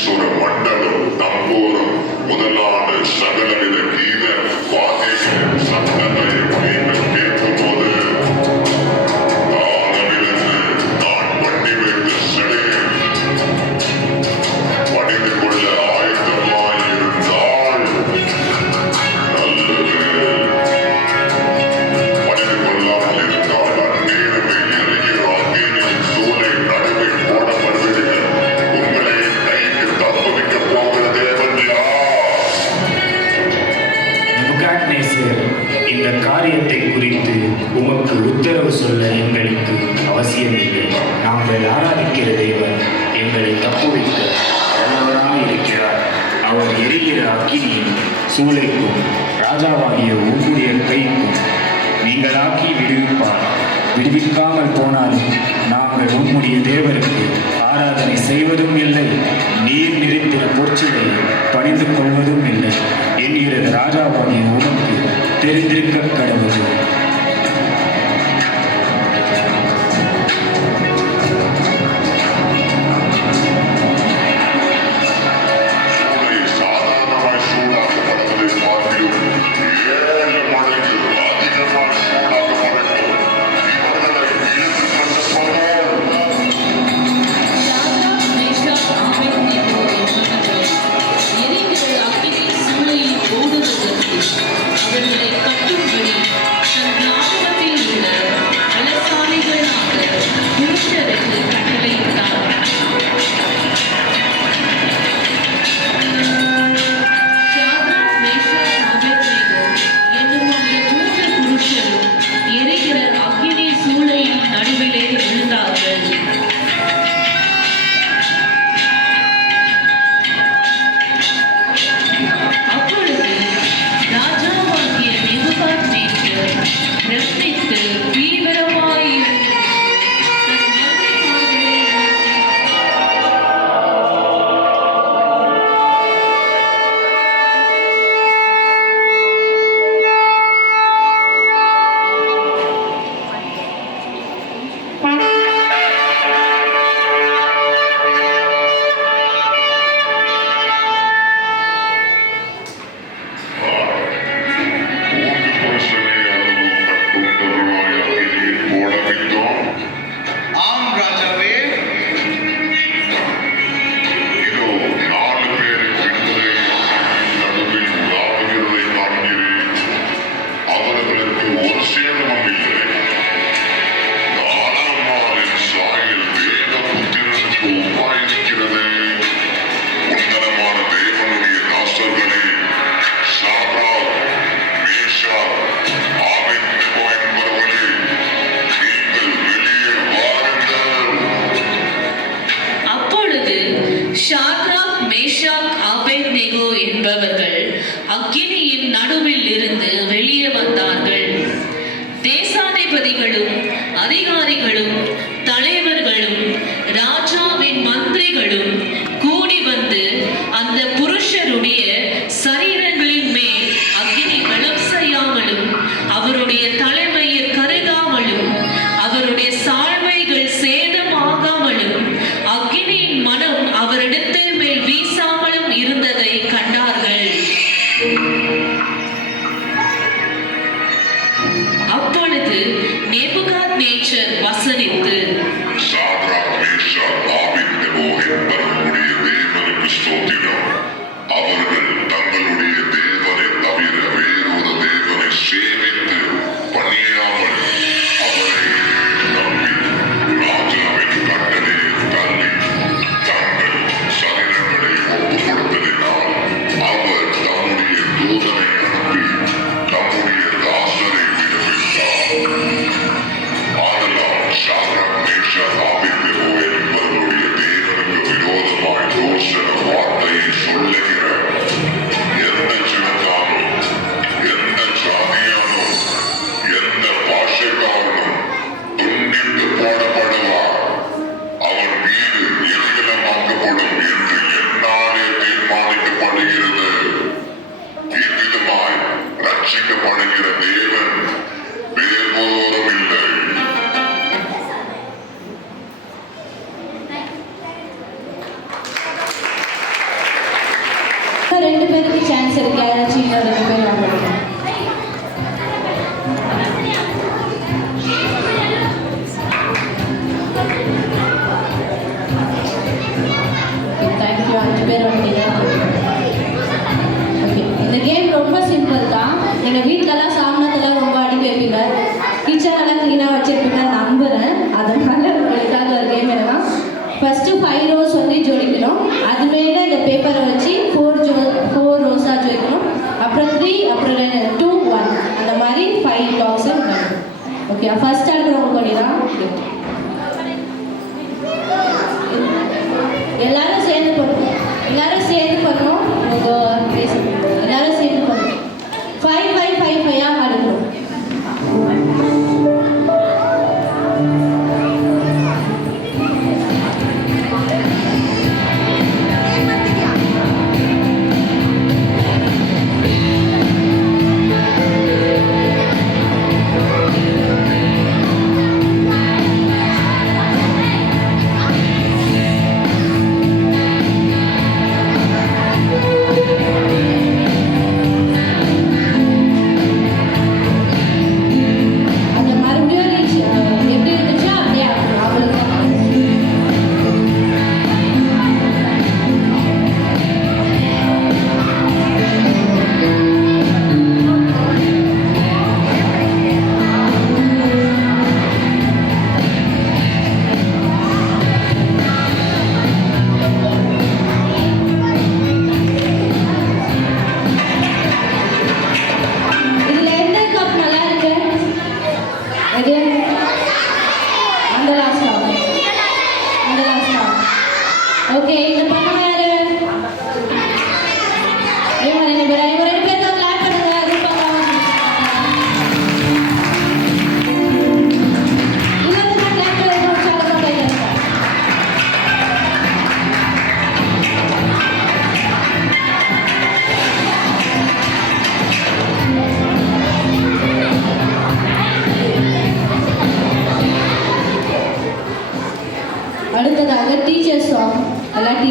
சுர மண்டலம் தம்பூரம் முதலான சகலவித கீத வாத்திய அவர் எரிகிற அக்கினியின் சூளைக்கும் ராஜாவாகிய உங்களுடைய கைக்கும் நீங்களாக்கி விடுவிப்பார். விடுவிக்காமல் போனாலும் நாங்கள் உம்முடைய தேவருக்கு ஆராதனை செய்வதும் இல்லை, நீர் நிறுத்தின பொற்சிலை பணிந்து கொள்வதும் இல்லை என்கிறது ராஜாவாகிய உமக்கு தெரிந்திருக்க கடவுள். அக்கினியின் நடுவில் இருந்து வெளியே வந்தார்கள். தேசாதிபதிகளும் அதிகாரிகளும் தலைவர்களும் ராஜாவின் மந்திரிகளும் கூடி வந்து அந்த புருஷருடைய சரீரங்களின் மேல் அக்கினி பலம் செய்யாமலும் அவருடைய தலைமையில் கருகாமலும் அவருடைய சால்வைகள் சேதமாகாமலும் அக்கினியின் மனம் அவரிடத்தில் மேல் வீசாமலும் இருந்ததை கண்டார்கள். அப்பொழுது நேபுகாத்நேச்சர் வசனித்து, சாத்ராக், மேஷாக், ஆபேத்நேகோ என்பவர்களுடைய தேவனுக்கு ஸ்தோத்திரம். அவர்கள் தங்களுடைய தேவனை தவிர வேறொரு தேவனை சேவித்து பணியாமல் அவரை நம்பி ராஜாவின் கட்டளையை தள்ளி தங்கள் சரீரங்களை ஒப்புக் கொடுத்ததினால் அவர் தம்முடைய தூதனை அனுப்பி தம்முடைய தாசரை விடுவித்தார். ஆதலால் சாத்ராக், மேஷாக், ஆபேத்நேகோ என்பவர்களுடைய தேவனுக்கு விரோதமாய் தோஷண வார்த்தையை சொல்லுகிற எந்த ஜனத்தாலும் எந்த ஜாதியாலும் எந்த பாஷைக்காரனும் துண்டித்து போடப்படுவார். அவன் மீது நிர்மூலமாக்கப்படும் என்று என்னாலே தீர்மானிக்கப்படுகிறது. இவ்விதமாய் ரட்சிக்கப்படுகிற தேவன் வேறொருவரும் இல்லை. ரெண்டு பேருக்கு சான்ஸ் இருக்கு. யாராச்சும் இன்னும் ரெண்டு பேர் வாங்க. தேங்க்யூ. 5 பேர் வந்தீங்க. ஓகே, இந்த கேம் ரொம்ப சிம்பிள் தான். எங்கள் வீட்டிலலாம் சாமனத்தெல்லாம் ரொம்ப அடி வைப்பீங்க, கிச்சனெல்லாம் க்ளீனாக வச்சுருப்பீங்க நம்புகிறேன். அதனால உங்களுக்காக ஒரு கேம் என்னன்னா, ஃபஸ்ட்டு 5 ரோஸ் வந்து ஜோடிக்கணும். அது மேலே இந்த பேப்பரை வச்சு 4 ரோஸாக ஜோடிக்கணும். அப்புறம் 3, அப்புறம் 2, 1 அந்த மாதிரி 5 பாக்ஸு வேணும். ஓகே, ஃபஸ்ட் ஆடுறவங்க பண்ணிடலாம். எல்லாரும் சேர்ந்து போடுங்க. எல்லாரும்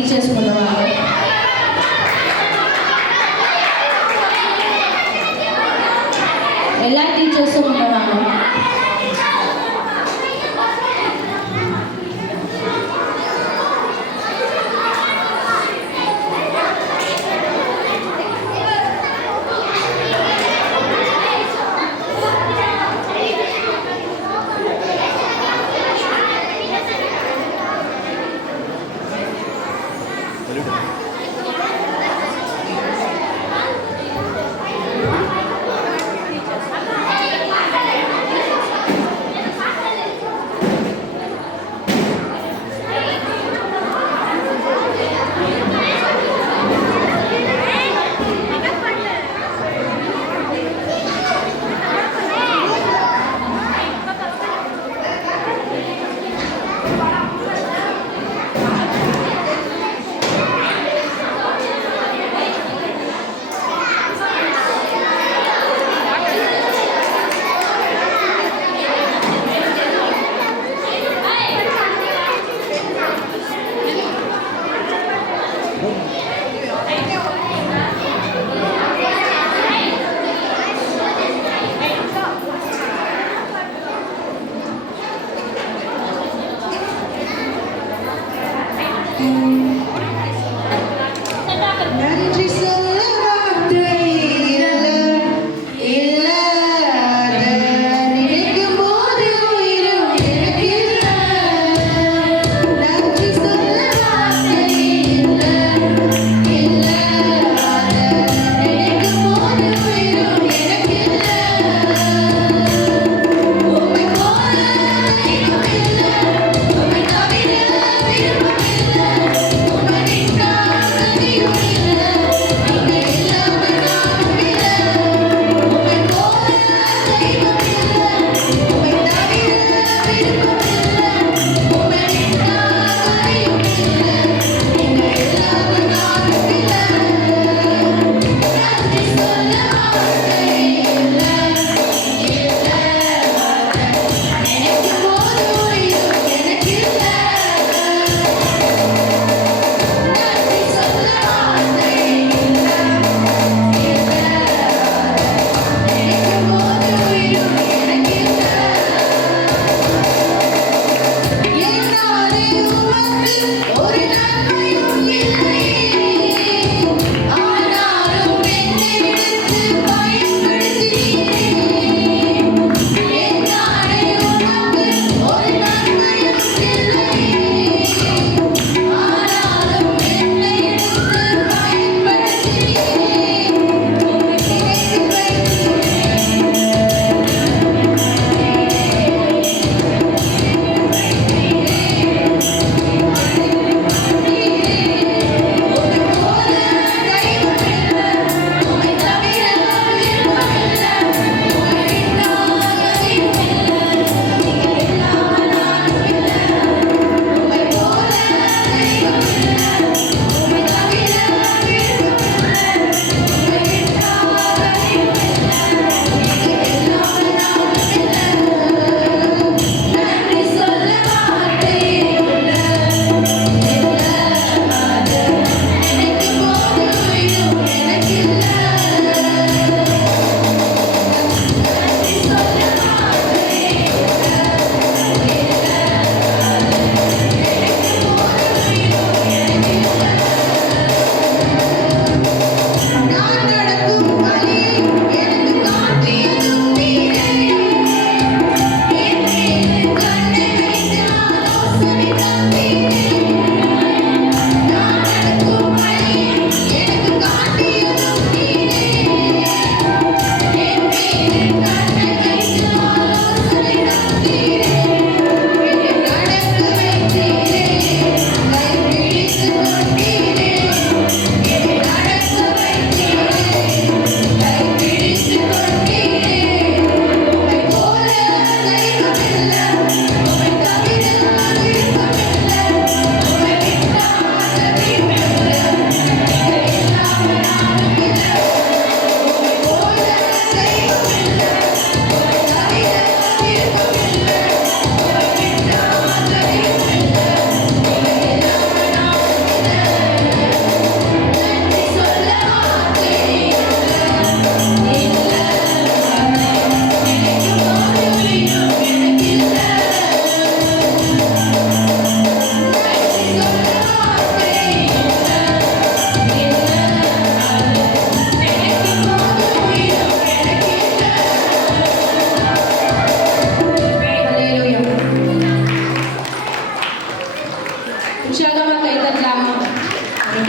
டீச்சர்ஸ் பண்ணுவாங்க. எல்லா டீச்சர்ஸும் பண்ணுவாங்க.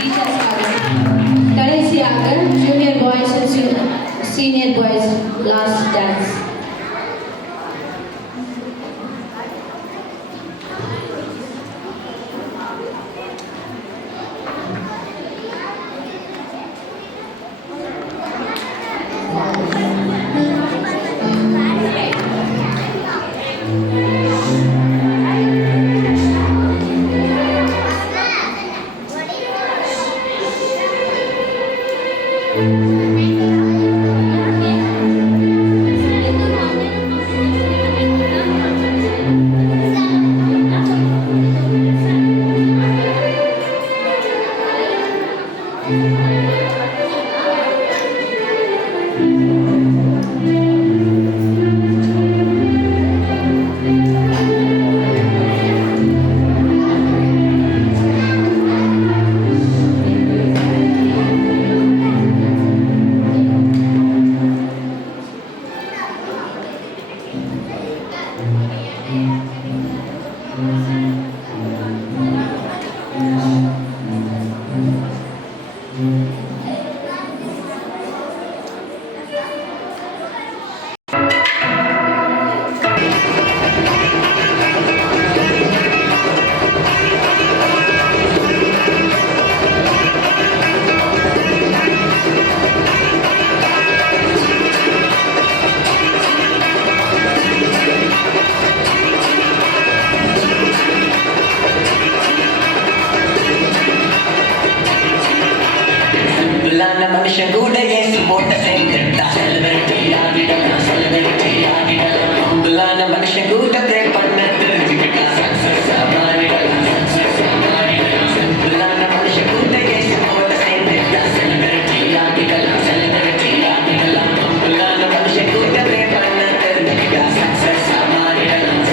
டீச்சர்ஸ்க்காக. கடைசியாக junior boys and senior boys last dance. மனுஷன் கூட ஏசி போட்ட சேர்ந்துட்டா செலிபிரிட்டியாகிடலாம் மனுஷன் கூட ப்ரே பண்ண தெரிஞ்சுக்கிட்டா சக்சஸ் மனுஷன் கூட ஏசி போட்ட சேர்ந்துட்டா செலிபிரிட்டியாகிடலாம் மனுஷன் கூட ப்ரே பண்ண தெரிஞ்சுக்கிட்டா சக்சஸ் மாறிடலாம்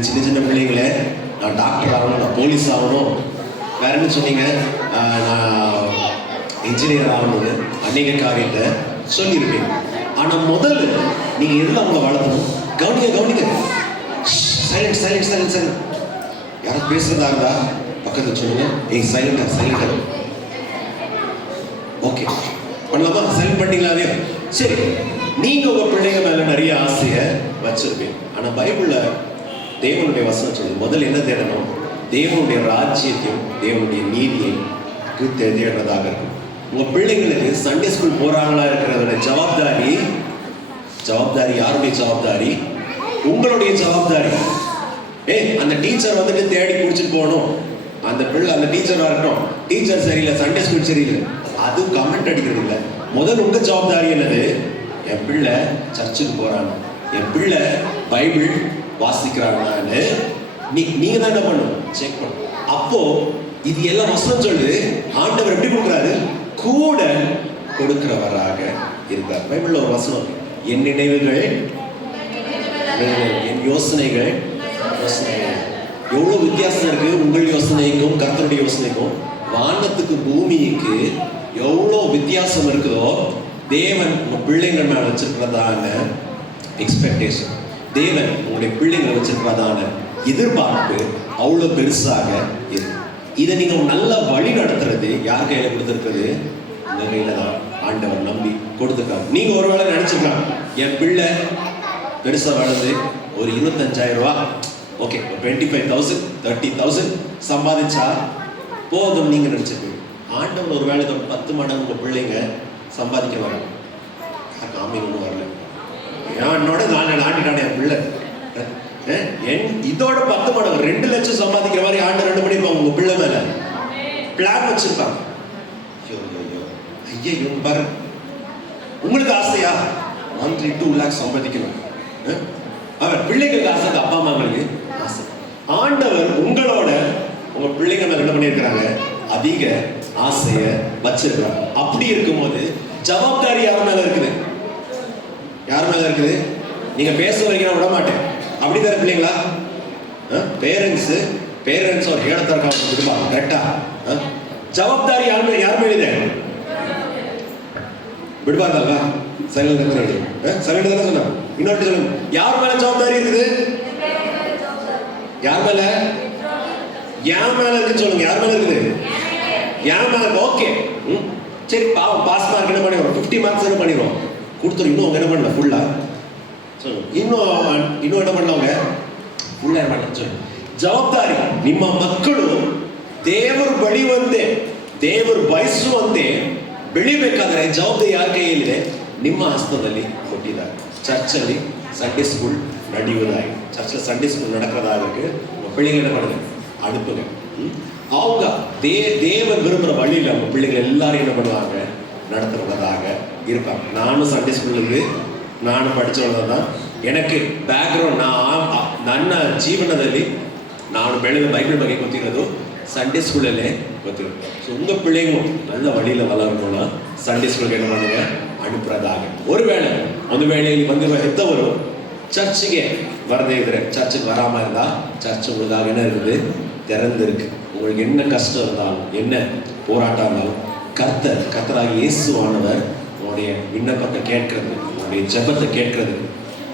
இந்த சின்ன சின்ன பிள்ளைங்கள நான் டாக்டர் ஆகணும், நான் போலீஸ் ஆகணும், வேற என்ன சொன்னீங்க, நான் இன்ஜினியர் ஆகணும்னு அநேக காரியத்தை சொல்லியிருப்பீங்க. ஆனால் முதல்ல நீங்கள் எதில் அவங்கள வளர்த்தணும்? கவனிங்க. Silent silent silent silent. யாரும் பேசுறதா இருந்தா பக்கத்தில் சொல்லுங்க. ஏய் சைலண்டா. ஓகே பண்ணலாமா? சைலண்ட் பண்ணிங்களாவே. சரி, நீங்க உங்க பிள்ளைங்க மேல நிறைய ஆசையை வச்சிருப்பீங்க. ஆனா பைபிள்ல தேவனுடைய வசனம் சொல்லுது, முதல்ல என்ன தேடணும்? தேவனுடைய ராஜ்யத்தையும் தேவனுடைய நீதியையும் தேடுறதாக இருக்கும். உங்க பிள்ளைங்களுக்கு சண்டே ஸ்கூல் போறாங்களா இருக்கிறதோட ஜவாப்தாரி யாருடைய ஜவாப்தாரி? உங்களுடைய ஜவாப்தாரி. அந்த டீச்சர் வந்துட்டு தேடி குடிச்சிட்டு போகணும், அந்த பிள்ளை அந்த டீச்சரா இருக்கட்டும், டீச்சர் சரியில்லை, சண்டே ஸ்கூல் சரியில்லை, அது கமெண்ட் அடிக்கிறது இல்லை. முதல் உங்க ஜவாப்தாரி என்னது? என் பிள்ளை சர்ச்சுக்கு போறாங்க, என் பிள்ளை பைபிள் வாசிக்கிறாங்கன்னு நீங்க தான் என்ன பண்ணணும்? செக் பண்ணணும். அப்போ இது எல்லாம் வசனம் சொல்லுது, ஆண்டவர் எப்படி கொடுக்குறாரு? கூட கொடுக்கிறவராக இருக்கார். பைபிள்ல ஒரு வசனம், என் நினைவுகள் என் யோசனைகள். எவ்வளவு வித்தியாசம் இருக்கு உங்கள் யோசனைக்கும் கர்த்தருடைய யோசனைக்கும். வானத்துக்கு பூமிக்கு எவ்வளோ வித்தியாசம் இருக்குதோ, தேவன் உங்க பிள்ளைங்கள் மேல வச்சிருக்கிறதான எக்ஸ்பெக்டேஷன், தேவன் உங்களுடைய பிள்ளைங்களை வச்சிருக்கிறதான எதிர்பார்ப்பு அவ்வளோ பெருசாக இருக்கு. இதை நீங்க நல்ல வழி நடத்துறது யார் கையில கொடுத்துருக்குது? உங்க கையில தான். ஆண்டவர் நம்பி கொடுத்துருக்காங்க. நீங்க ஒருவேளை நினைச்சிருக்கலாம், என் பிள்ளை பெருசா வளர்ந்து ஒரு 25,000 ரூபாய், ஓகே 25,000 30,000 சம்பாதிச்சா போதும் நீங்க நினைச்சிருக்கீங்க. ஆண்டவன் ஒரு வேலை 10 மடங்கு உங்க பிள்ளைங்க சம்பாதிக்க வரும். காமி ஒன்றும் வரல, என்னோட நான் ஆண்டிட்டானே என் பிள்ளை, இதோட 10 மடங்கு 2 லட்சம் சம்பாதிக்கிற மாதிரி ஆண்டு 2 பண்ணிருப்பாங்க உங்க பிள்ளை மேல. பிளான் வச்சிருப்பாங்க. ஐயோ பாரு, உங்களுக்கு ஆசையா மந்த்லி 2 lakhs சம்பாதிக்கணும்? அவர் பிள்ளைகளுக்கு ஆசை, அப்பா அம்மாங்களுக்கு ஆசை. ஆண்டவர் உங்களோட உங்க பிள்ளைங்க மேல என்ன பண்ணியிருக்கிறாங்க? அதிக ஆசைய வச்சிருக்கிறாங்க. அப்படி இருக்கும்போது ஜவாப்தாரி யார் மேல இருக்குது? யார் மேல இருக்குது? நீங்க பேச வரைக்கும் விட மாட்டேன் அப்படிதான் பிள்ளைங்களா? பேரண்ட்ஸ் ஒரு ஏழத்தரக்கா விடுவாங்க கரெக்டா? ஜவாப்தாரி யார் மேல இது? விடுவாங்கல்ல? சைலண்ட் தானே சொன்னா. இன்னொரு சொல்லுங்க, யார் மேல ஜவாப்தாரி இருக்குது? யார் மேல? என் மேல இருக்குன்னு சொல்லுங்க. யார் மேல இருக்குது? என் மேல. ஓகே, சரி, பாவம் பாஸ் மார்க் என்ன பண்ணிடுவோம்? 50 மார்க்ஸ் என்ன பண்ணிடுவோம்? கொடுத்துரும். இன்னும் அவங்க என்ன பண்ணல? ஃபுல்லா சொல்லுங்க. இன்னும் என்ன பண்ணவங்க? ஃபுல்லா என்ன பண்ண சொல்லுங்க. ಜವಾಬ್ದಾರಿ ನಿಮ್ಮ ಮಕ್ಕಳು ದೇವರ ಬಳಿ ಒಂದೇ, ದೇವರ ಬಯಸುವಂತೆ ಬೆಳಿಬೇಕಾದ್ರೆ ಜವಾಬ್ದಾರಿ ಯಾರ ಕೈಯಲ್ಲಿದೆ? ನಿಮ್ಮ ಹಸ್ತದಲ್ಲಿ ಕೊಟ್ಟಿದ್ದಾರೆ. ಚರ್ಚಲ್ಲಿ சண்டே ஸ்கூல் நடிவதாய், சர்ச்சில் சண்டே ஸ்கூல் நடக்கிறதாருக்கு பிள்ளைங்க என்ன பண்ணுது? அனுப்புங்க. அவங்க தேவன் விரும்புகிற வழியில் அவங்க பிள்ளைகள் எல்லாரும் என்ன பண்ணுவாங்க? நடத்துறதாக இருப்பாங்க. நானும் சண்டே ஸ்கூலுக்கு ನಾನು படித்தವಳ எனக்கு ಬ್ಯಾಕ್ಗ್ರೌಂಡ್ ನನ್ನ ಜೀವನದಲ್ಲಿ ನಾನು ಬೆಳೆದ ಬೈಬಲ್ ಬಗ್ಗೆ ಗೊತ್ತಿರೋದು ಸಂಡೇ ಸ್ಕೂಲಲ್ಲೇ ಗೊತ್ತಿರುತ್ತೆ. ஸோ உங்கள் பிள்ளைங்களும் நல்ல வழியில் வளரணும்னா சண்டே ஸ்கூலுக்கு என்ன பண்ணுங்க? அனுப்புறதாக. ஒருவேளை ಒಂದು ವೇಳೆಯಲ್ಲಿ ಬಂದಿರುವ ಹೆತ್ತವರು சர்ச்சுக்கு வரதே இದ್ರೆ, சர்ச்சுக்கு வராமல் இருந்தால் சர்ச் உங்களுக்காக என்ன இருக்குது? திறந்திருக்கு. உங்களுக்கு என்ன கஷ்டம் இருந்தாலும் என்ன போராட்டம் இருந்தாலும் கர்த்தராகி இயேசுவானவர் உங்களுடைய விண்ணப்பத்தை கேட்கறது, உங்களுடைய ஜெபத்தை கேட்கறது,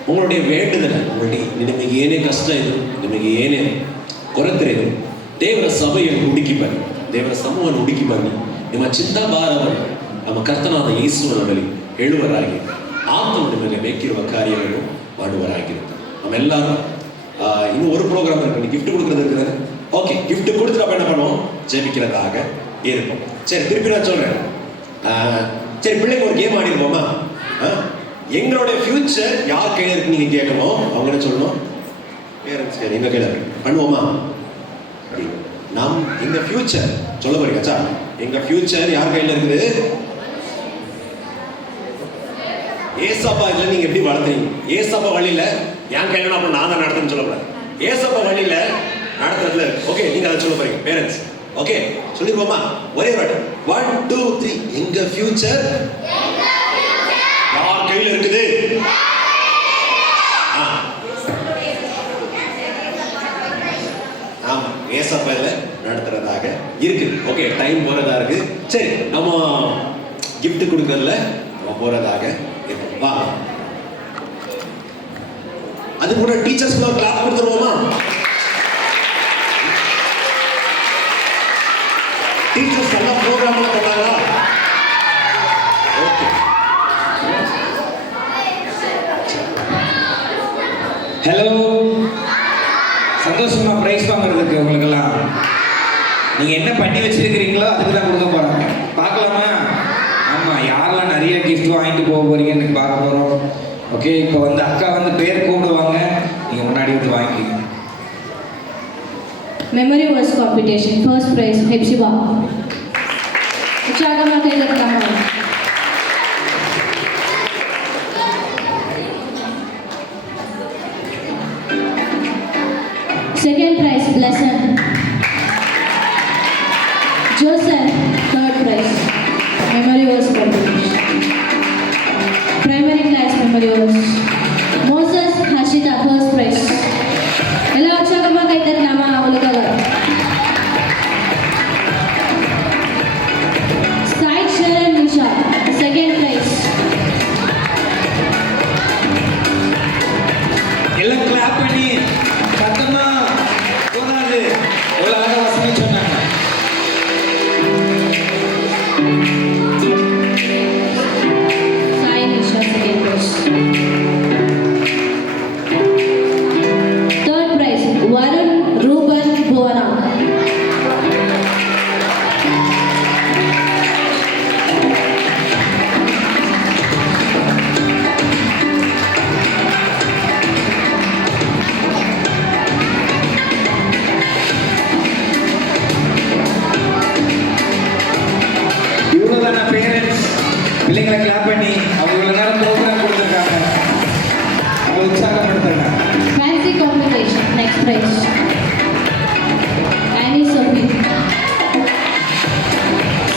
ಉங்களுடைய வேண்டுதல், உங்களுடைய ನಿಮಗೆ ಏನೇ ಕಷ್ಟ ಇದು, ನಿಮಗೆ ಏನೇ ಕೊರತೆ ಇದು, ದೇವರ ಸಭೆಯನ್ನು ಹುಡುಕಿ ಬನ್ನಿ, ದೇವರ ಸಮೂಹವನ್ನು ಹುಡುಕಿ ಬನ್ನಿ. ನಿಮ್ಮ ಚಿಂತಾಭಾರವನ್ನು ನಮ್ಮ ಕರ್ತನಾದ ಯೇಸುವಿನ ಬಳಿ ಹೇಳುವರಾಗಿ ಆತನು ನಿಮಗೆ ಬೇಕಿರುವ ಕಾರ್ಯವನ್ನು ಮಾಡುವರಾಗಿರುತ್ತೆ. நம்மெல்லாரும் இன்னும் ஒரு ப்ரோக்ராம் இருக்கு, கிஃப்ட் கொடுக்கறது இருக்குது. ஓகே, கிஃப்ட் கொடுத்துட்டு அப்ப என்ன பண்ணுவோம்? ஜெபிக்கிறதாக இருக்கும். சரி, திருப்பி நான் சொல்றேன். சரி, பிள்ளைங்க ஒரு கேம் ஆடிருப்போமா? எங்களுடைய ஃபியூச்சர் யார் கையில் இருக்கு நீங்க கேட்கணும். அவங்க என்ன சொல்லணும்? பேரண்ட்ஸ் கையில், எங்க கையில் இருக்கு. பண்ணுவோமா? நம் எங்க ஃபியூச்சர் சொல்ல போறீங்க சார். எங்க ஃபியூச்சர் யார் கையில் இருக்குது? ஏசப்பா இல்லை. நீங்க எப்படி வளர்த்துறீங்க? ஏசப்பா வழியில என் கையில நான் தான் நடத்துன்னு சொல்லக்கூடாது. ஏசப்பா வழியில நடத்துறதுல ஓகே, நீங்க அதை சொல்ல போறீங்க பேரண்ட்ஸ். ஓகே, சொல்லிருப்போமா? ஒரே வாட்டி 1 2 3. எங்க ஃபியூச்சர் யார் கையில் இருக்குது? ஏசப்பையில் நடத்துறதாக இருக்கு. ஓகே, டைம் போறதா இருக்கு. சரி, நம்ம gift கொடுக்கறதுல நம்ம போறதாக இருக்கு. வா, அது கூட டீச்சர்ஸ்க்கு ஒரு கிளாப் கொடுத்துருவோமா? டீச்சர்ஸ் நல்லா ப்ரோக்ராம்லாம் பண்ணாங்களா? ஓகே. ஹலோ, சந்தோஷமா ப்ரைஸ் வாங்குறதுக்கு உங்களுக்கெல்லாம் நீங்கள் என்ன பண்ணி வச்சிருக்கிறீங்களோ அதுக்கு தான் கொடுக்க போகிறாங்க. பார்க்கலாமா? ஆமாம், யாரெல்லாம் நிறைய கிஃப்ட் வாங்கிட்டு போக போகிறீங்கன்னு பார்க்க போகிறோம். ஓகே, இப்போ வந்து அக்கா வந்து பேர் கூப்பிடுவாங்க, நீங்கள் முன்னாடி வந்து வாங்கிக்கிங்க. Memory verse competition first prize Hephzibah. உற்சாகமாக கேட்கலாமா? Second prize Blessan. Joseph third prize memory verse competition primary class memory verse. Moses Harshitha first prize. எல்லாம் உற்சாகமாக கைத்தட்டலாமா அவங்களுக்காக? Sai Sharan Nisha second prize. எல்லாம் கிளாப் பண்ணி சத்தமா போதாது, எவ்வளோ அழகாக வசதி சொன்னாங்க. Sai Nisha second prize. Third prize Varun Ruban Bhuvana. இவ்வளோ தானே பேரண்ட்ஸ் பிள்ளைங்களை கிளாப் பண்ணி அவங்க இவ்வளோ நேரம் ப்ரோக்ராம் கொடுத்துருக்காங்க, அவங்க உற்சாகப்படுத்துங்க. Fancy competition next prize Aani Sophie.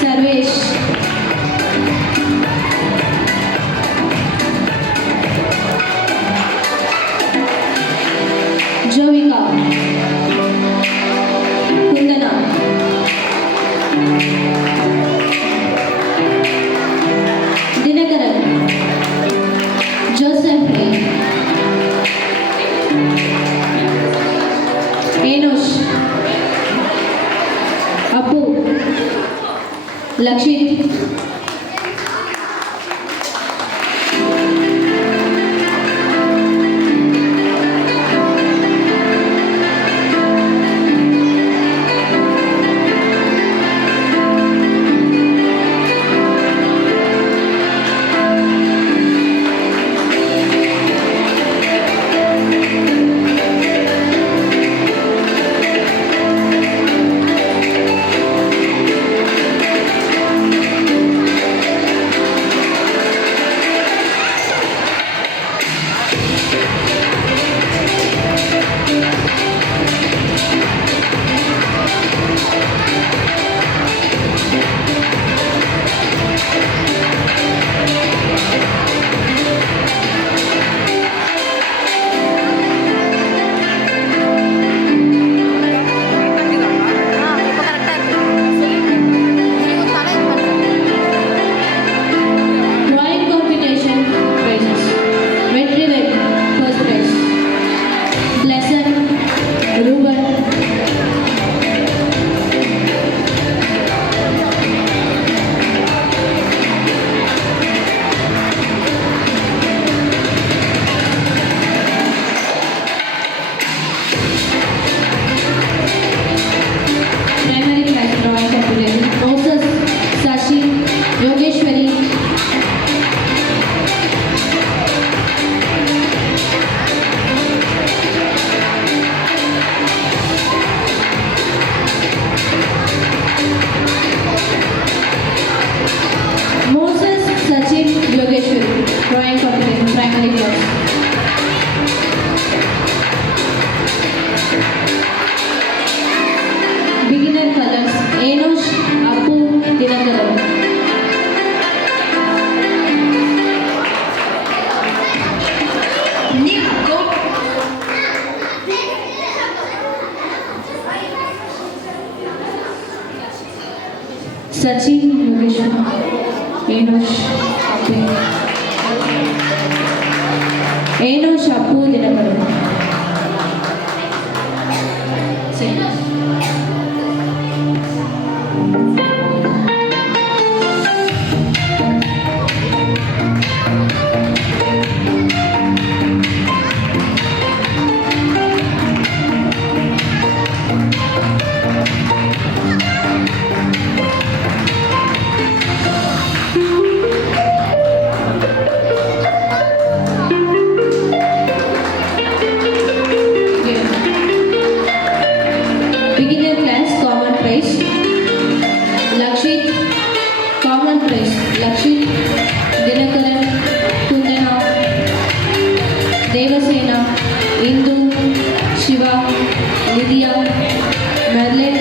Sarvesh. Jovika. குந்தனா. Dinakaran. Joseph ஏனோஷ். Appu. Lakshit. Sachin Yogeshwar, Enosh Appu Dinakaran. Beginner class common prize. Lakshit common prize. Lakshit Dinakaran Kundana Devasena Indu Shiva Lydia Merlin.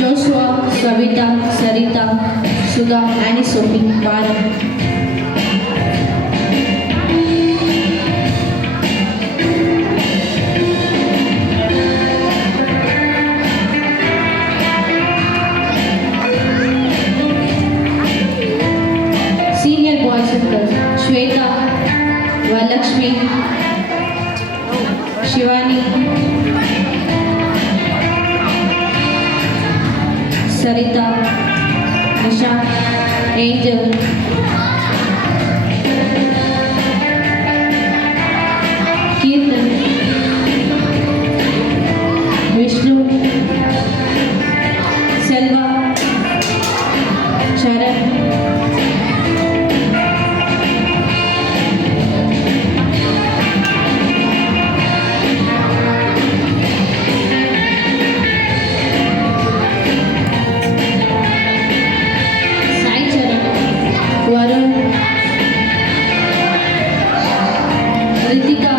Joshua, Savita, Sarita, Sudha, Annie Sophie, Bharat. Senior boys and girls, Shweta, Valakshmi, Shivani, Sarita, Nisha, Angel, Kirtan, Vishnu, Selva, Sharan, Sai Charan, Varun, Ritika,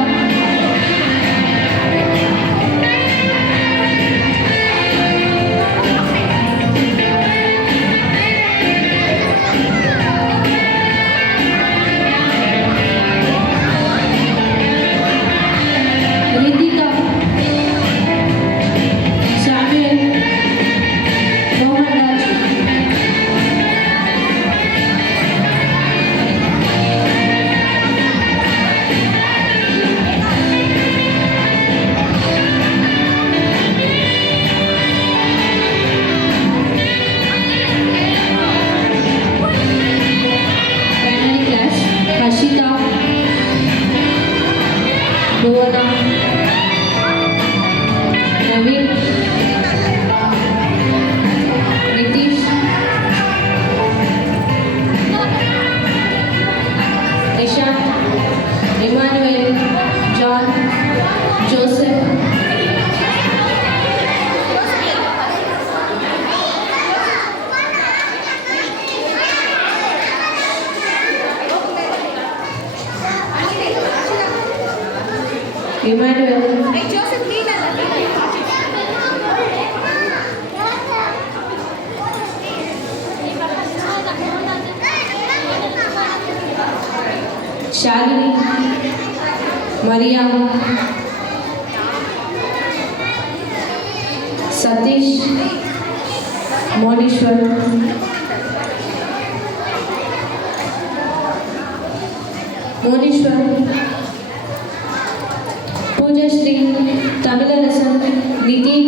Ritika, Samuel, Mohan Raj, primary class, Hashita, Bhuwana, Naveen, Nitish, Nishan, Emmanuel, John, Joseph, Emmanuel, Shalini, Maria, Satish, Monishwar, Pooja Shri, Tamila Rasan, Nitin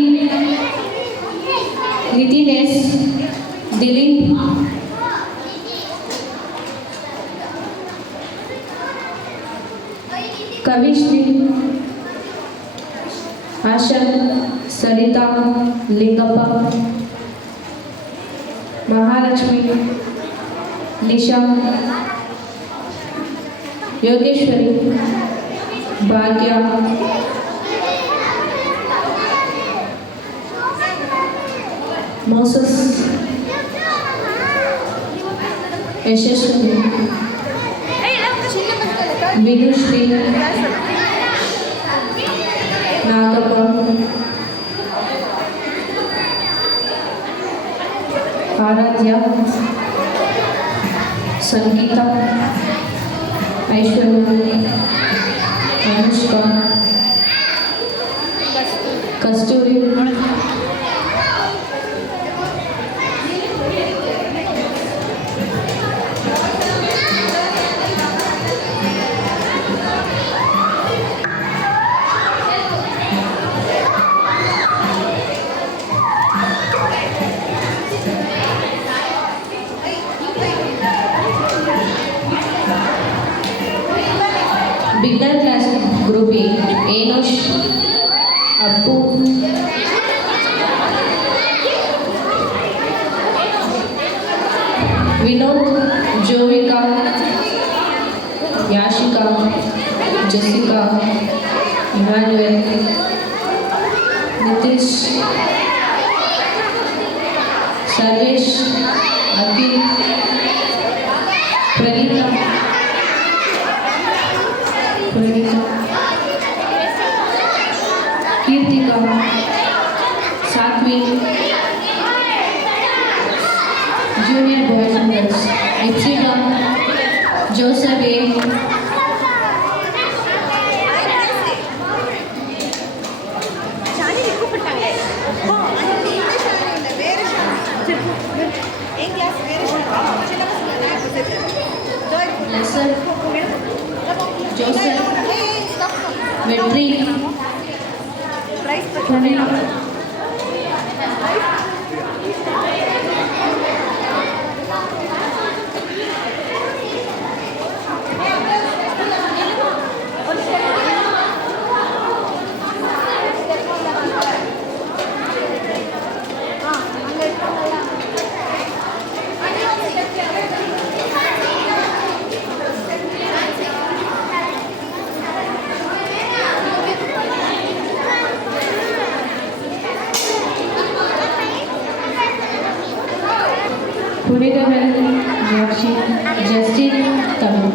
Lalitha Lingappa Mahalakshmi Nisha Yogeswari பாக்யா Moses Yashaswini Vinushree Nagappa Aaradhya Sangeetha Aishwarya Anushka Kasturi Beginner class group A, Enosh, Appu, Vinod, Jovika, Yashika, Jessica, Emmanuel, Nitish, Sarvesh, Akhil, Pranita, Kirtika, Satvi, Junior Boys and Girls, Ipsita, Joseph A, Lesser, Joseph, Vetri, Pranila, Punidavel, Joshi, Justin, Tamu.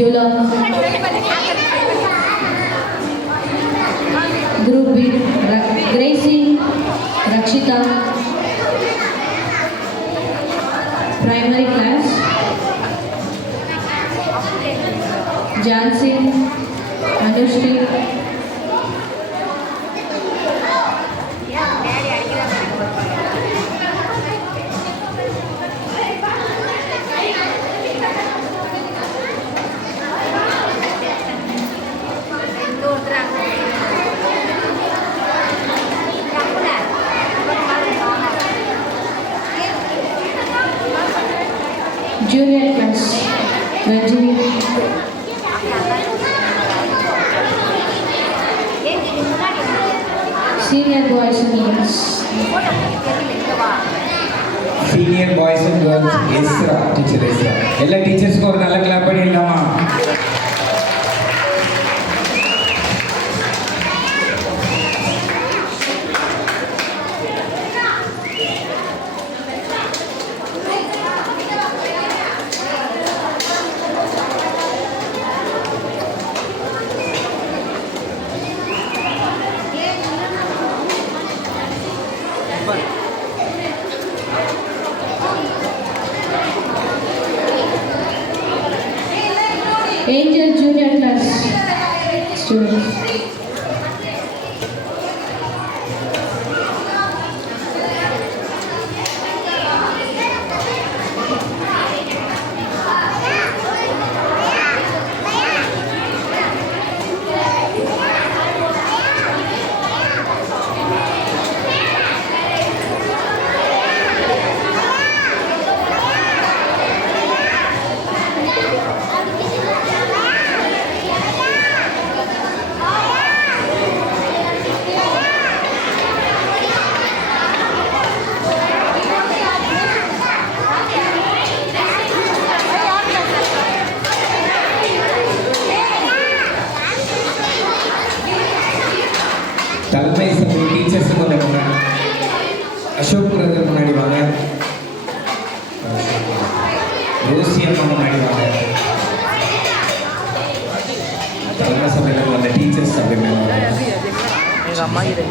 Beulah. Group B, Gracie, Rakshita. Primary class, Jansi, Anushri. Junior class, Rajiv. Senior boys and girls, senior boys and girls Ezra teacher Ezra. எல்லா டீச்சர்ஸ்க்கும் ஒரு நல்ல clap பண்ணிடலாமா? Angel Junior class students. தலைமை சபை teachers கொஞ்சம் முன்னாடி, Ashok brother முன்னாடி வாங்க, ரோசி அம்மா முன்னாடி வாங்க. தலைமை சபையில் வந்த டீச்சர்ஸ் சபை மேலே வாங்க. எங்கள் அம்மா கிட்ட